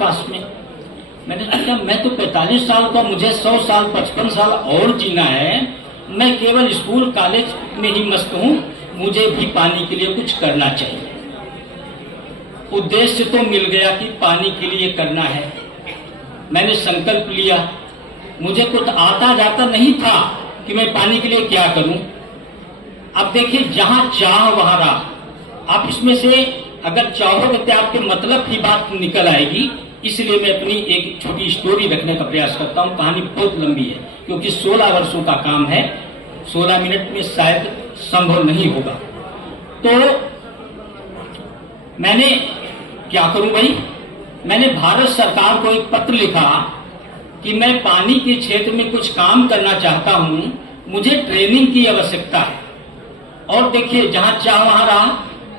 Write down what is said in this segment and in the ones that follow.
आसपास में। मैंने सोचा मैं तो 45 साल का, मुझे 100 साल 55 साल और जीना है, मैं केवल स्कूल कॉलेज में ही मस्त हूँ, मुझे भी पानी के लिए कुछ करना चाहिए। उद्देश्य तो मिल गया कि पानी के लिए करना है। मैंने संकल्प लिया, मुझे कुछ आता जाता नहीं था कि मैं पानी के लिए क्या करूं। अब देखिए, जहां चाह वहां राह। आप इसमें से अगर चाहोगे तो आपके मतलब की बात निकल आएगी। इसलिए मैं अपनी एक छोटी स्टोरी रखने का प्रयास करता हूं। कहानी बहुत लंबी है क्योंकि 16 वर्षों का काम है, 16 मिनट में शायद संभव नहीं होगा। तो मैंने क्या करूं भाई, मैंने भारत सरकार को एक पत्र लिखा कि मैं पानी के क्षेत्र में कुछ काम करना चाहता हूं, मुझे ट्रेनिंग की आवश्यकता है। और देखिए, जहां चाह वहां राह।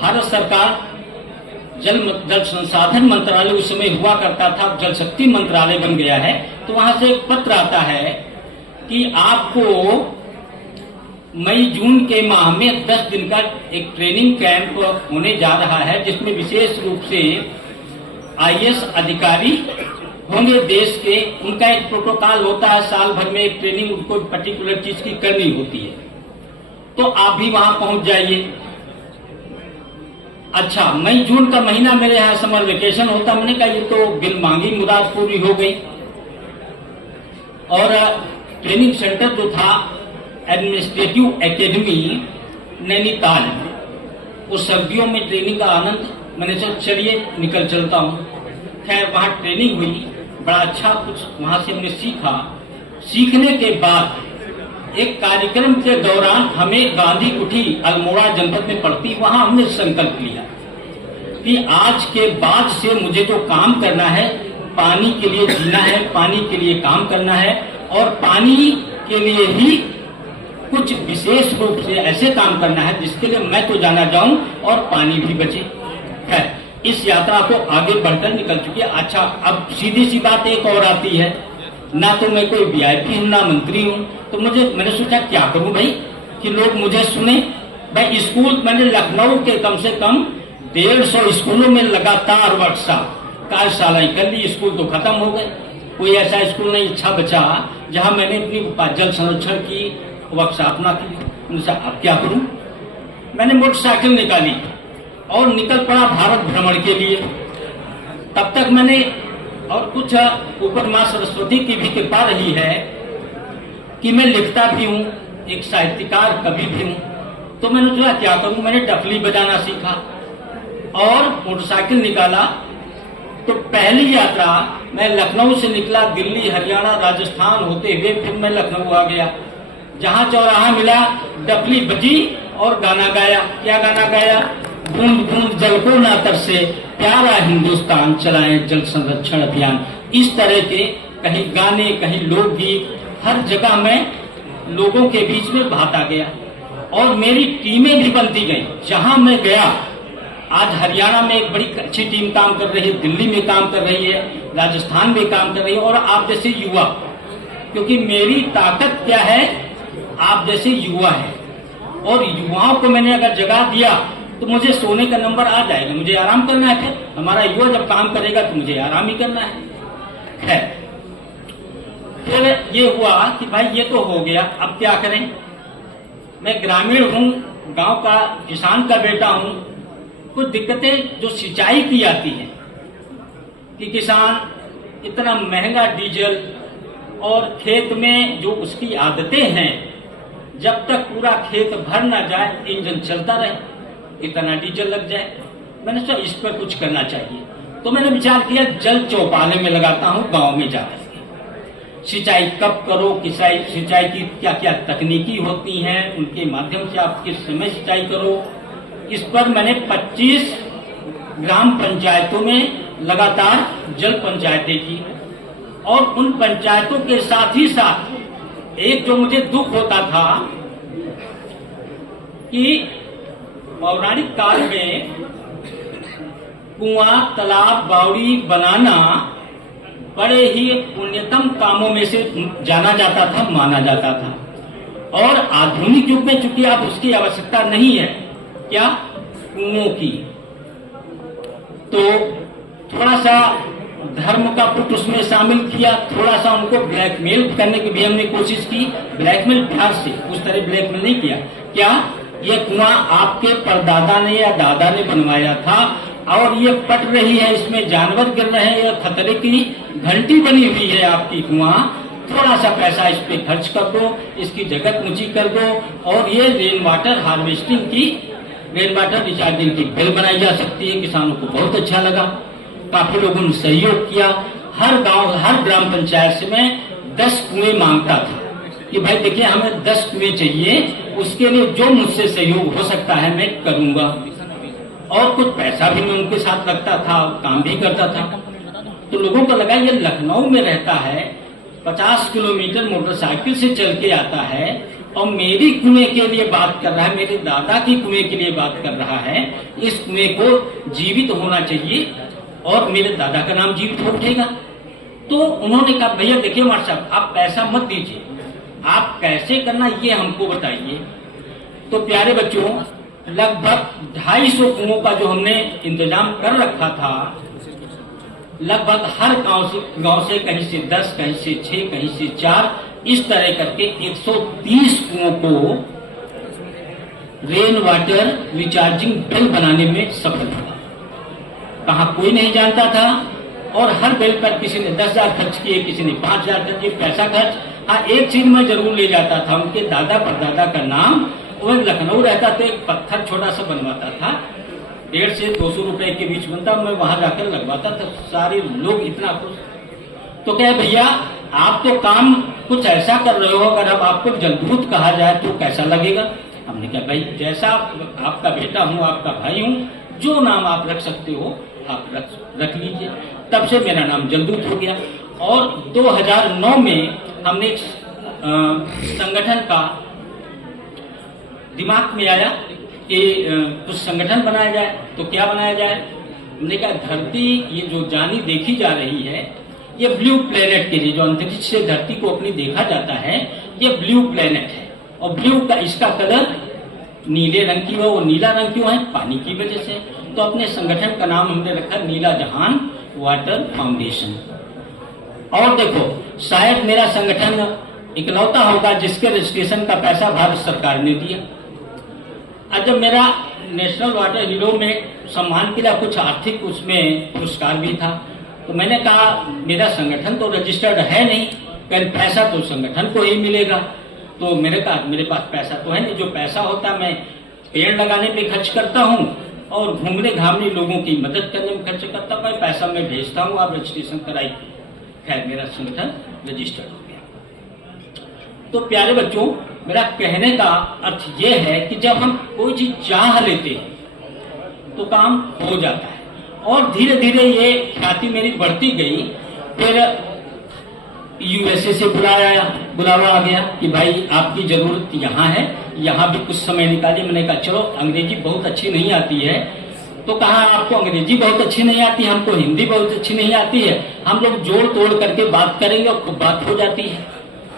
भारत सरकार जल संसाधन मंत्रालय उस समय हुआ करता था, जल शक्ति मंत्रालय बन गया है। तो वहां से एक पत्र आता है कि आपको मई जून के माह में 10 दिन का एक ट्रेनिंग कैंप होने जा रहा है, जिसमें विशेष रूप से आईएएस अधिकारी होंगे देश के। उनका एक प्रोटोकॉल होता है, साल भर में एक ट्रेनिंग उनको पर्टिकुलर चीज की करनी होती है। तो आप भी वहां पहुंच जाइए। अच्छा, मई जून का महीना मेरे यहाँ समर वेकेशन होता। मैंने कहा ये तो बिन मांगी मुराद पूरी हो गई। और ट्रेनिंग सेंटर जो था एडमिनिस्ट्रेटिव एकेडमी नैनीताल, उस सर्दियों में ट्रेनिंग का आनंद, मैंने सोचा चलिए निकल चलता हूँ। खैर वहां ट्रेनिंग हुई, बड़ा अच्छा कुछ वहां से हमने सीखा। सीखने के बाद एक कार्यक्रम के दौरान हमें गांधी कुटी अल्मोड़ा जनपद में पड़ती, वहां हमने संकल्प लिया कि आज के बाद से मुझे जो काम करना है, पानी के लिए जीना है, पानी के लिए काम करना है और पानी के लिए ही कुछ विशेष रूप से ऐसे काम करना है जिसके लिए मैं तो जाना जाऊं और पानी भी बचे। है, इस यात्रा को आगे बढ़कर निकल चुकी है। अच्छा, अब सीधी सी बात एक और आती है, ना तो मैं कोई वीआईपी हूं ना मंत्री हूं, तो मैंने सोचा क्या करूं भाई कि लोग मुझे सुने। भाई स्कूल, मैंने लखनऊ के कम से कम 150 स्कूलों में लगातार वर्कशॉप कार्यशालाएं कर ली। स्कूल तो खत्म हो गए, कोई ऐसा स्कूल नहीं अच्छा बचा जहां मैंने अपनी जल संरक्षण की वर्कशॉप ना की। अब क्या करूं, मैंने मोटरसाइकिल निकाली और निकल पड़ा भारत भ्रमण के लिए। तब तक मैंने, और कुछ ऊपर मां सरस्वती की भी कृपा रही है कि मैं लिखता भी हूं, एक साहित्यकार कवि भी हूं। तो मैंने सोचा क्या करूं, मैंने डफली बजाना सीखा और मोटरसाइकिल निकाला। तो पहली यात्रा मैं लखनऊ से निकला, दिल्ली हरियाणा राजस्थान होते हुए फिर मैं लखनऊ आ गया। जहां चौराहा मिला डफली बजी और गाना गाया। क्या गाना गाया, बूंद बूंद जल को ना तरसे, प्यारा हिंदुस्तान चलाएं जल संरक्षण अभियान। इस तरह के कहीं गाने, कहीं लोकगीत, हर जगह मैं लोगों के बीच में भाता गया और मेरी टीमें भी बनती गई। जहां मैं गया, आज हरियाणा में एक बड़ी अच्छी टीम काम कर रही है, दिल्ली में काम कर रही है, राजस्थान में काम कर रही है, और आप जैसे युवा, क्योंकि मेरी ताकत क्या है, आप जैसे युवा है। और युवाओं को मैंने अगर जगा दिया तो मुझे सोने का नंबर आ जाएगा, मुझे आराम करना है। फिर हमारा युवा जब काम करेगा तो मुझे आराम ही करना है। फिर ये हुआ कि भाई ये तो हो गया, अब क्या करें। मैं ग्रामीण हूं, गांव का किसान का बेटा हूं। कुछ दिक्कतें जो सिंचाई की आती है कि किसान इतना महंगा डीजल और खेत में जो उसकी आदतें हैं, जब तक पूरा खेत भर ना जाए इंजन चलता रहे, इतना डीजल लग जाए। मैंने सोचा इस पर कुछ करना चाहिए। तो मैंने विचार किया जल चौपाले में लगाता हूं, गांव में जाकर सिंचाई कब करो, सिंचाई की क्या क्या तकनीकी होती हैं, उनके माध्यम से आप किस समय सिंचाई करो। इस पर मैंने 25 ग्राम पंचायतों में लगातार जल पंचायतें की और उन पंचायतों के साथ ही साथ एक जो मुझे दुख होता था कि पौराणिक काल में कुआं, तालाब, बावड़ी बनाना बड़े ही पुण्यतम कामों में से जाना जाता था, माना जाता था। और आधुनिक युग में चूंकि अब उसकी आवश्यकता नहीं है, क्या, कुओं की, तो थोड़ा सा धर्म का पुट उसमें शामिल किया, थोड़ा सा उनको ब्लैकमेल करने की भी हमने कोशिश की, ब्लैकमेल प्यार से, उस तरह ब्लैकमेल नहीं किया। क्या ये कुआं आपके परदादा ने या दादा ने बनवाया था और ये पट रही है, इसमें जानवर गिर रहे हैं, या खतरे की घंटी बनी हुई है आपकी कुआं, थोड़ा सा पैसा इस पे खर्च कर दो, इसकी जगह ऊंची कर दो और ये रेन वाटर हार्वेस्टिंग की, रेन वाटर रिचार्जिंग की बिल बनाई जा सकती है। किसानों को बहुत अच्छा लगा, काफी लोगों ने सहयोग किया। हर गांव, हर ग्राम पंचायत से मैं 10 कुएं मांगता था कि भाई देखिए हमें 10 कुएं चाहिए, उसके लिए जो मुझसे सहयोग हो सकता है मैं करूंगा, और कुछ पैसा भी मैं उनके साथ रखता था, काम भी करता था। तो लोगों को लगा ये लखनऊ में रहता है, 50 किलोमीटर मोटरसाइकिल से चल के आता है और मेरी कुएं के लिए बात कर रहा है, मेरे दादा की कुएं के लिए बात कर रहा है। इस कुएं को जीवित होना चाहिए और मेरे दादा का नाम जीवित हो उठेगा। तो उन्होंने कहा भैया देखिए मार साहब, आप पैसा मत दीजिए, आप कैसे करना ये हमको बताइए। तो प्यारे बच्चों, लगभग 250 कुओं का जो हमने इंतजाम कर रखा था, लगभग हर गांव से कहीं से 10, कहीं से 6, कहीं से 4, इस तरह करके 130 कुओं को रेन वाटर रिचार्जिंग बिल बनाने में सफल हुआ। कहा कोई नहीं जानता था, और हर बिल पर किसी ने 10,000 खर्च किए, किसी ने 5,000 खर्च किए, पैसा खर्च। हाँ, एक चीज मैं जरूर ले जाता था, उनके दादा परदादा का नाम, वो लखनऊ रहता तो एक पत्थर छोटा सा बनवाता था, 150 से 200 रुपए के बीच बनता, मैं वहां जाकर लगवाता था। सारे लोग इतना खुश। तो क्या भैया आप तो काम कुछ ऐसा कर रहे हो, अगर अब आपको जलदूत कहा जाए तो कैसा लगेगा? हमने कहा भाई जैसा आपका बेटा हूँ, आपका भाई हूँ, जो नाम आप रख सकते हो आप रख लीजिए। तब से मेरा नाम जलदूत हो गया। और 2009 में हमने संगठन का दिमाग में आया कि कुछ संगठन बनाया जाए। तो क्या बनाया जाए? हमने कहा धरती ये जो जानी देखी जा रही है, ये ब्लू प्लेनेट के लिए, जो अंतरिक्ष से धरती को अपनी देखा जाता है, ये ब्लू प्लेनेट है। और ब्लू का इसका कलर नीले रंग की, वो नीला रंग क्यों है? पानी की वजह से। तो अपने संगठन का नाम हमने रखा नीला जहान वाटर फाउंडेशन। और देखो, शायद मेरा संगठन इकलौता होगा जिसके रजिस्ट्रेशन का पैसा भारत सरकार ने दिया। आज जब मेरा नेशनल वाटर हीरो में सम्मान के लिए कुछ आर्थिक उसमें पुरस्कार भी था, तो मैंने कहा मेरा संगठन तो रजिस्टर्ड है नहीं, कल पैसा तो संगठन को ही मिलेगा। तो मेरे पास पैसा तो है नहीं, जो पैसा होता मैं पेड़ लगाने पे खर्च करता हूँ और घूमने घामने लोगों की मदद करने में खर्च करता हूँ, पैसा मैं भेजता हूँ, आप रजिस्ट्रेशन कराइए। खैर मेरा संगठन रजिस्टर्ड हो गया। तो प्यारे बच्चों, मेरा कहने का अर्थ ये है कि जब हम कोई चीज चाह लेते हैं तो काम हो जाता है। और धीरे धीरे ये ख्याति मेरी बढ़ती गई। फिर यूएसए से बुलावा आ गया कि भाई आपकी जरूरत यहाँ है, यहाँ भी कुछ समय निकालिए। मैंने कहा चलो, अंग्रेजी बहुत अच्छी नहीं आती है। तो कहा आपको अंग्रेजी बहुत अच्छी नहीं आती, हमको हिंदी बहुत अच्छी नहीं आती है, हम लोग जोड़ तोड़ करके बात करेंगे और खूब बात हो जाती है।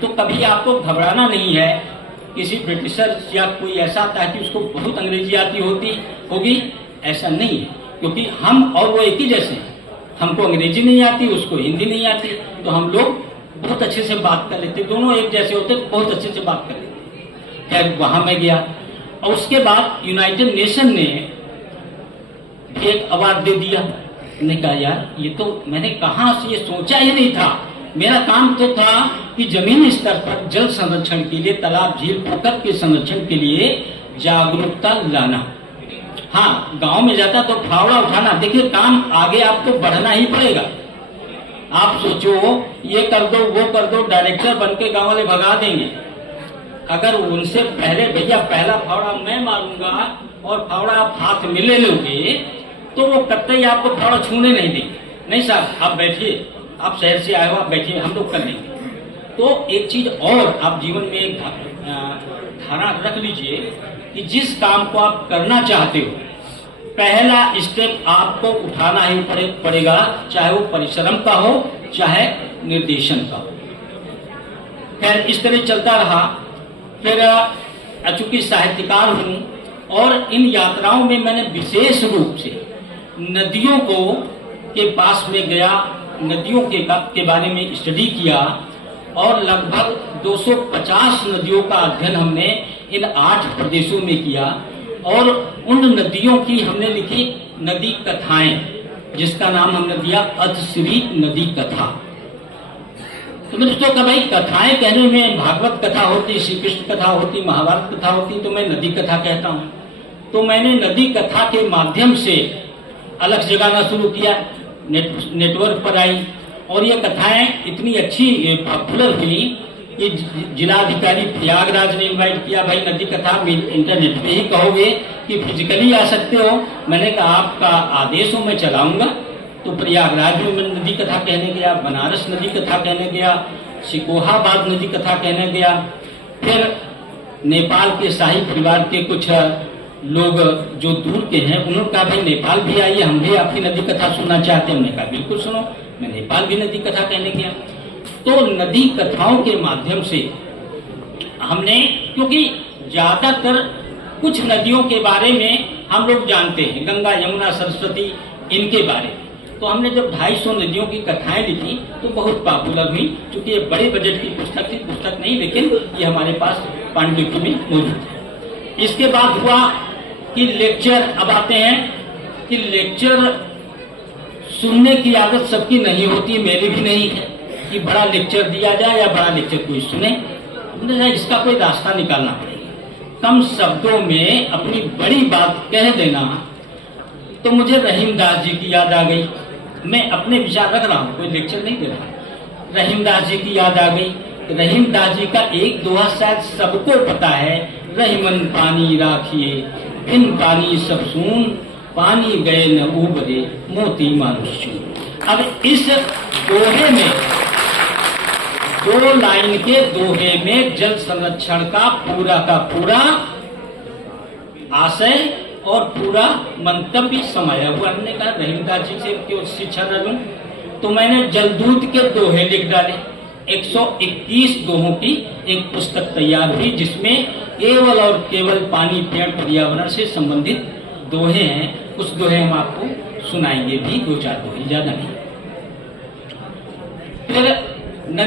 तो कभी आपको घबराना नहीं है। किसी ब्रिटिशर या कोई ऐसा आता है कि उसको बहुत अंग्रेजी आती होगी, ऐसा नहीं है, क्योंकि हम और वो एक ही जैसे हैं। हमको अंग्रेजी नहीं आती, उसको हिंदी नहीं आती, तो हम लोग बहुत अच्छे से बात कर लेते, दोनों एक जैसे होते, बहुत अच्छे से बात कर लेते। खैर वहां मैं गया और उसके बाद यूनाइटेड नेशन ने एक अवार्ड दे दिया। मैंने कहा यार ये तो मैंने कहाँ से ये सोचा ही नहीं था। मेरा काम तो था कि जमीनी स्तर पर जल संरक्षण के लिए, तालाब झील पोखर के संरक्षण के लिए जागरूकता लाना। हाँ, गांव में जाता तो फावड़ा उठाना। देखिए काम आगे आपको बढ़ना ही पड़ेगा। आप सोचो ये कर दो वो कर दो, डायरेक्टर बन के गाँव वाले भगा देंगे। अगर उनसे पहले भैया पहला फावड़ा मैं मारूंगा और फावड़ा आप हाथ में ले लोगे तो वो कतई आपको फावड़ा छूने नहीं देंगे। नहीं साहब आप बैठिए, आप शहर से आए हो, आप बैठिए, हम लोग कर लेंगे। तो एक चीज और आप जीवन में एक धारणा रख लीजिए कि जिस काम को आप करना चाहते हो, पहला स्टेप आपको उठाना ही पड़ेगा, चाहे वो परिश्रम का हो चाहे निर्देशन का हो। खैर इस तरह चलता रहा। फिर चूंकि साहित्यकार हूं और इन यात्राओं में मैंने विशेष रूप से नदियों को के पास में गया नदियों के बारे में स्टडी किया और लगभग 250 नदियों का अध्ययन हमने इन 8 प्रदेशों में किया और उन नदियों की हमने लिखी नदी कथाएं, जिसका नाम हमने दिया अधश्री नदी कथा। तो मैंने सोचा भाई कथाएं कहने में भागवत कथा होती, श्री कृष्ण कथा होती, महाभारत कथा होती, तो मैं नदी कथा कहता हूं। तो मैंने नदी कथा के माध्यम से अलग जगाना शुरू किया, नेटवर्क पर आई और ये कथाएं इतनी अच्छी पॉपुलर हुई कि जिलाधिकारी प्रयागराज ने इनवाइट किया, भाई नदी कथा इंटरनेट पे ही कहोगे कि फिजिकली आ सकते हो। मैंने कहा आपका आदेश हो, मैं चलाऊंगा। तो प्रयागराज में मैं नदी कथा कहने गया, बनारस नदी कथा कहने गया, सिकोहाबाद नदी कथा कहने गया। फिर नेपाल के शाही परिवार के कुछ लोग जो दूर के हैं उन्होंने कहा भाई नेपाल भी आइए, हम भी आपकी नदी कथा सुनना चाहते हैं। हमने कहा बिल्कुल सुनो। मैं नेपाल भी नदी कथा कहने गया। तो नदी कथाओं के माध्यम से हमने, क्योंकि ज्यादातर कुछ नदियों के बारे में हम लोग जानते हैं, गंगा यमुना सरस्वती इनके बारे, तो हमने जब 250 नदियों की कथाएं लिखी तो बहुत पॉपुलर हुई। क्योंकि ये बड़े बजट की पुस्तक थी, पुस्तक नहीं लेकिन ये हमारे पास पांडुलिपि में मौजूद है। इसके बाद हुआ कि लेक्चर, अब आते हैं कि लेक्चर सुनने की आदत सबकी नहीं होती, मेरी भी नहीं है कि बड़ा लेक्चर दिया जाए या बड़ा लेक्चर कोई सुने। इसका कोई रास्ता निकालना पड़ेगा, कम शब्दों में अपनी बड़ी बात कह देना। तो मुझे रहीमदास जी की याद आ गई। मैं अपने विचार रख रहा हूँ, कोई लेक्चर नहीं दे रहा। रहीमदास जी की याद आ गई। रहीमदास जी का एक दोहा शायद सबको पता है, रहीमन पानी राखिए इन पानी सब सून, पानी गए न उबरे मोती मानुष। अब इस दोहे में, 2 लाइन के दोहे में जल संरक्षण का पूरा आशय और पूरा मंतव्य समाया हुआ। हमने कहा रहीमदास जी से क्यों शिक्षा न लूं, तो मैंने जलदूत के दोहे लिख डाले। 121 दोहों की एक पुस्तक तैयार हुई, जिसमें केवल और केवल पानी, पेड़, पर्यावरण से संबंधित दोहे हैं। कुछ दोहे हम आपको सुनाएंगे भी, 2-4 दोहे, ज्यादा नहीं।